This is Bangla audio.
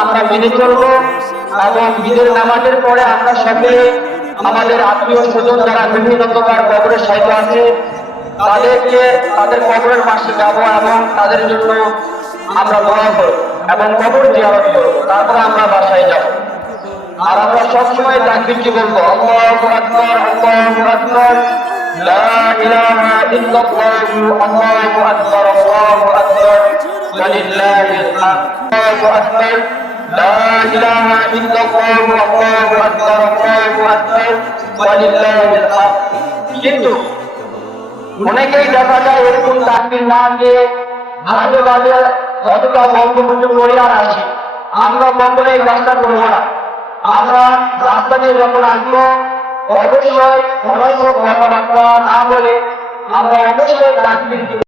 আমরা মেনে চলবো এবং ঈদের নামাজের পরে আমরা সকলে আমাদের আত্মীয় স্বজন যারা বিভিন্ন প্রকার কবরের সাহিত্য আছে, তাদেরকে তাদের কবরের পাশে যাব এবং তাদের জন্য আমরা দোয়া করব এবং কবর জিয়ারত করব। তারপরে আমরা বাসায় যাব। আর আমরা সবসময় তাকবীর কি বলব? আল্লাহু আকবার। আল্লাহু আকবার লা ইলাহা ইল্লাল্লাহু আল্লাহু আকবার আল্লাহু আকবার ওয়ালিল্লাহিল হামদ আল্লাহু আকবার লা ইলাহা ইল্লাল্লাহু আল্লাহু আকবার আল্লাহু আকবার ওয়ালিল্লাহিল হামদ কিন্তু অনেকেই দেখা যায় এরকম তাকবীর না দিয়ে ভাগে ভাগে অতটা বঙ্গবন্ধু করে আর আসি আমরা বঙ্গলে এই কাজটা করব না। আমরা রাস্তা দিয়ে যখন আসব অবশ্যই ধর্ম ধর্ম না বলে আমরা অবশ্যই তাকবীর